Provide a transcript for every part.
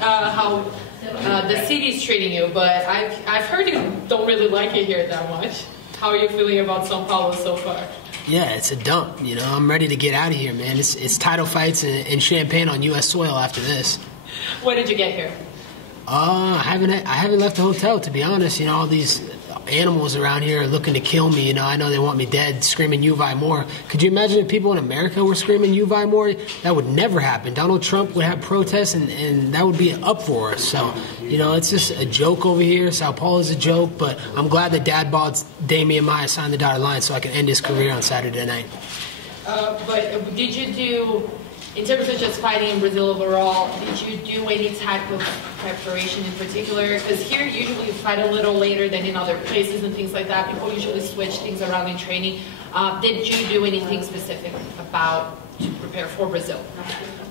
how the city's treating you, but I've heard you don't really like it here that much. How are you feeling about Sao Paulo so far? Yeah, it's a dump. You know, I'm ready to get out of here, man. It's title fights and champagne on U.S. soil after this. When did you get here? I haven't left the hotel, to be honest. You know, all these animals around here are looking to kill me. You know, I know they want me dead, screaming "Uvi more." Could you imagine if people in America were screaming "Uvi more"? That would never happen. Donald Trump would have protests, and that would be an uproar. So, you know, it's just a joke over here. Sao Paulo is a joke, but I'm glad that Dad bought Demian Maia signed the dotted line so I can end his career on Saturday night. But did you do, in terms of just fighting in Brazil overall, did you do any type of preparation in particular? Because here usually you fight a little later than in other places and things like that. People usually switch things around in training. Did you do anything specific to prepare for Brazil?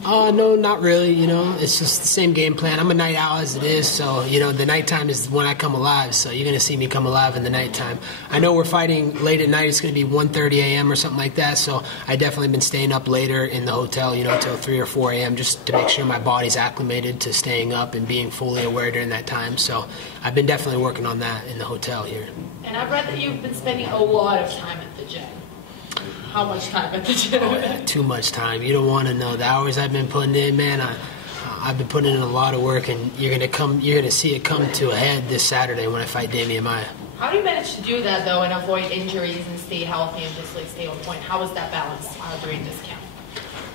No, not really. You know, it's just the same game plan. I'm a night owl as it is, so, you know, the nighttime is when I come alive, so you're going to see me come alive in the nighttime. I know we're fighting late at night. It's going to be 1:30 a.m. or something like that, so I definitely been staying up later in the hotel, you know, until 3 or 4 a.m. just to make sure my body's acclimated to staying up and being fully aware during that time. So I've been definitely working on that in the hotel here. And I've read that you've been spending a lot of time at the gym. How much time at the gym? Oh, yeah, too much time. You don't want to know the hours I've been putting in, man. I've been putting in a lot of work, and you're gonna see it come to a head this Saturday when I fight Demian Maia. How do you manage to do that though, and avoid injuries and stay healthy and just like stay on point? How was that balance during this camp?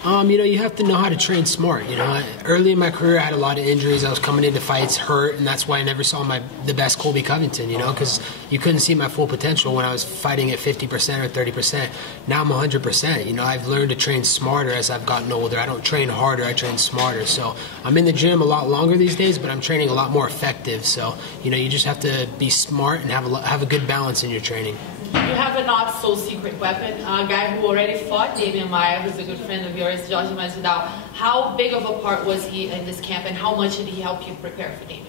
You know, you have to know how to train smart. You know, early in my career, I had a lot of injuries. I was coming into fights hurt, and that's why I never saw the best Colby Covington, you know, because you couldn't see my full potential when I was fighting at 50% or 30%. Now I'm 100%. You know, I've learned to train smarter as I've gotten older. I don't train harder, I train smarter. So I'm in the gym a lot longer these days, but I'm training a lot more effective. So, you know, you just have to be smart and have a good balance in your training. You have a not-so-secret weapon, a guy who already fought Demian Maia, who's a good friend of yours, Jorge Masvidal. How big of a part was he in this camp, and how much did he help you prepare for Demian?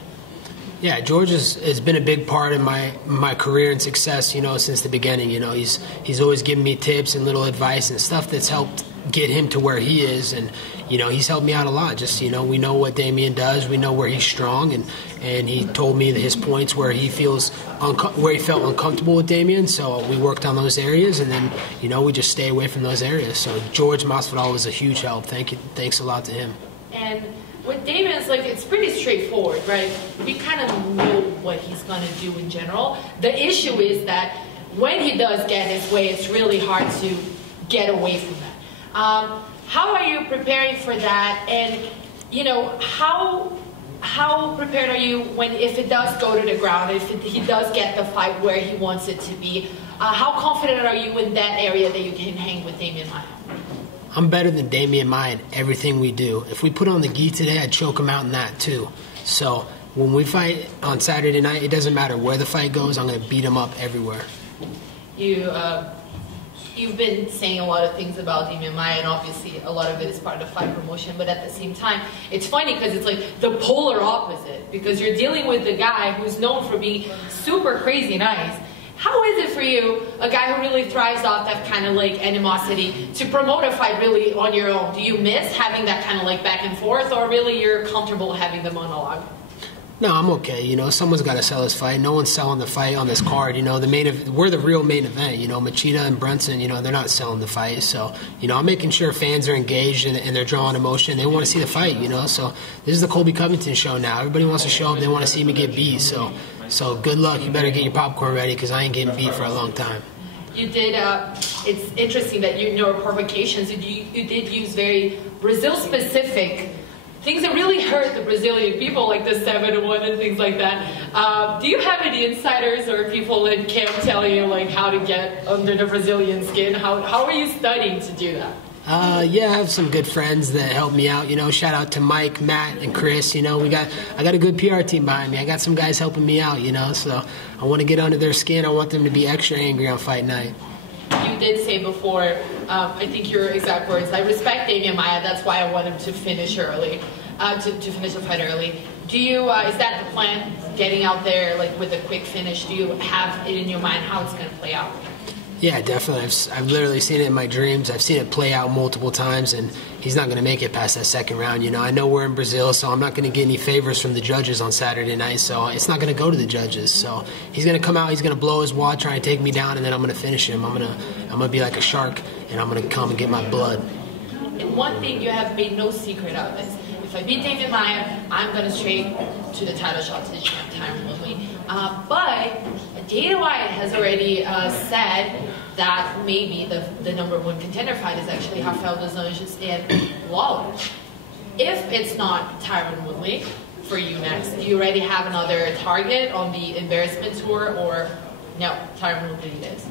Yeah, George has been a big part of my career and success, you know, since the beginning. You know, he's always given me tips and little advice and stuff that's helped get him to where he is, and you know, he's helped me out a lot. Just, you know, we know what Demian does, we know where he's strong, and he told me his points where he felt uncomfortable with Demian, so we worked on those areas, and then, you know, we just stay away from those areas. So George Masvidal was a huge help. Thanks a lot to him. And with Demian, it's pretty straightforward, right? We kind of know what he's going to do in general. The issue is that when he does get his way, it's really hard to get away from that. How are you preparing for that? And, you know, how prepared are you if it does go to the ground, if he does get the fight where he wants it to be? How confident are you in that area that you can hang with Demian Maia? I'm better than Demian Maia in everything we do. If we put on the gi today, I'd choke him out in that too. So when we fight on Saturday night, it doesn't matter where the fight goes, I'm going to beat him up everywhere. You've been saying a lot of things about Demian Maia, and obviously a lot of it is part of fight promotion, but at the same time, it's funny because it's like the polar opposite, because you're dealing with the guy who's known for being super crazy nice. How is it for you, a guy who really thrives off that kind of like animosity, to promote a fight really on your own? Do you miss having that kind of like back and forth, or really you're comfortable having the monologue? No, I'm okay. You know, someone's got to sell this fight. No one's selling the fight on this card. You know, we're the real main event. You know, Machida and Brunson, you know, they're not selling the fight. So, you know, I'm making sure fans are engaged and they're drawing emotion. They want to see the fight, you know. So this is the Colby Covington show now. Everybody wants to show up. They want to see me get beat. So good luck. You better get your popcorn ready, because I ain't getting beat for a long time. You did, it's interesting that in your provocations, you did use very Brazil-specific things that really hurt the Brazilian people, like the 7-1 and things like that. Do you have any insiders or people in camp tell you like how to get under the Brazilian skin? How are you studying to do that? Yeah, I have some good friends that help me out. You know, shout out to Mike, Matt, and Chris. You know, I got a good PR team behind me. I got some guys helping me out. You know, so I want to get under their skin. I want them to be extra angry on fight night. You did say before, I think your exact words, I respect Demian Maia, that's why I want him to finish early, to finish the fight early. Do you, is that the plan, getting out there like with a quick finish? Do you have it in your mind how it's going to play out? Yeah, definitely. I've literally seen it in my dreams. I've seen it play out multiple times, and he's not going to make it past that second round. You know, I know we're in Brazil, so I'm not going to get any favors from the judges on Saturday night, so it's not going to go to the judges. So he's going to come out, he's going to blow his wad, try and take me down, and then I'm going to finish him. I'm going to be like a shark, and I'm going to come and get my blood. And one thing you have made no secret of is, if I beat Demian Maia, I'm going straight to the title shot to the champ, Tyron Woodley. But Dana White has already said that maybe the number one contender fight is actually Rafael dos Anjos and Lawler. If it's not Tyron Woodley for you next, do you already have another target on the embarrassment tour, or no, Tyron Woodley it is?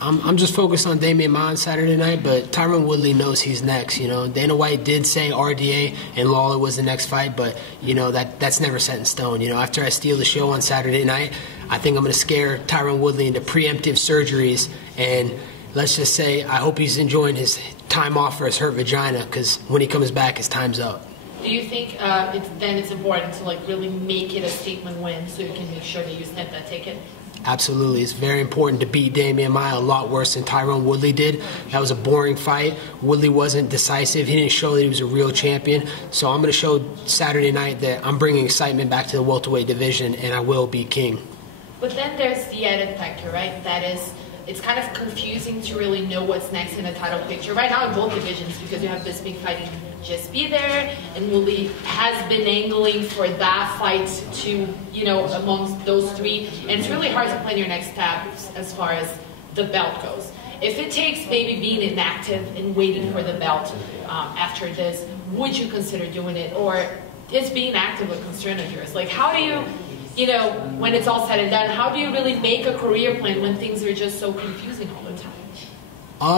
I'm just focused on Demian Maia on Saturday night, but Tyron Woodley knows he's next. You know, Dana White did say RDA and Lawler was the next fight, but you know that's never set in stone. You know, after I steal the show on Saturday night, I think I'm going to scare Tyron Woodley into preemptive surgeries, and let's just say I hope he's enjoying his time off for his hurt vagina, because when he comes back, his time's up. Do you think it's important to like really make it a statement win so you can make sure that you snap that ticket? Absolutely. It's very important to beat Demian Maia a lot worse than Tyron Woodley did. That was a boring fight. Woodley wasn't decisive. He didn't show that he was a real champion. So I'm going to show Saturday night that I'm bringing excitement back to the welterweight division, and I will be king. But then there's the added factor, right? That is, it's kind of confusing to really know what's next in the title picture right now in both divisions, because you have Bisping fighting Just Be There, and Woodley has been angling for that fight to, you know, amongst those three, and it's really hard to plan your next steps as far as the belt goes. If it takes maybe being inactive and waiting for the belt after this, would you consider doing it, or is being active a concern of yours? Like, how do you know, when it's all said and done, how do you really make a career plan when things are just so confusing all the time?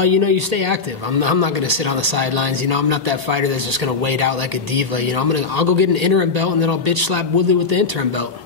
You know, you stay active. I'm not going to sit on the sidelines. You know, I'm not that fighter that's just going to wait out like a diva. You know, I'll go get an interim belt, and then I'll bitch slap Woodley with the interim belt.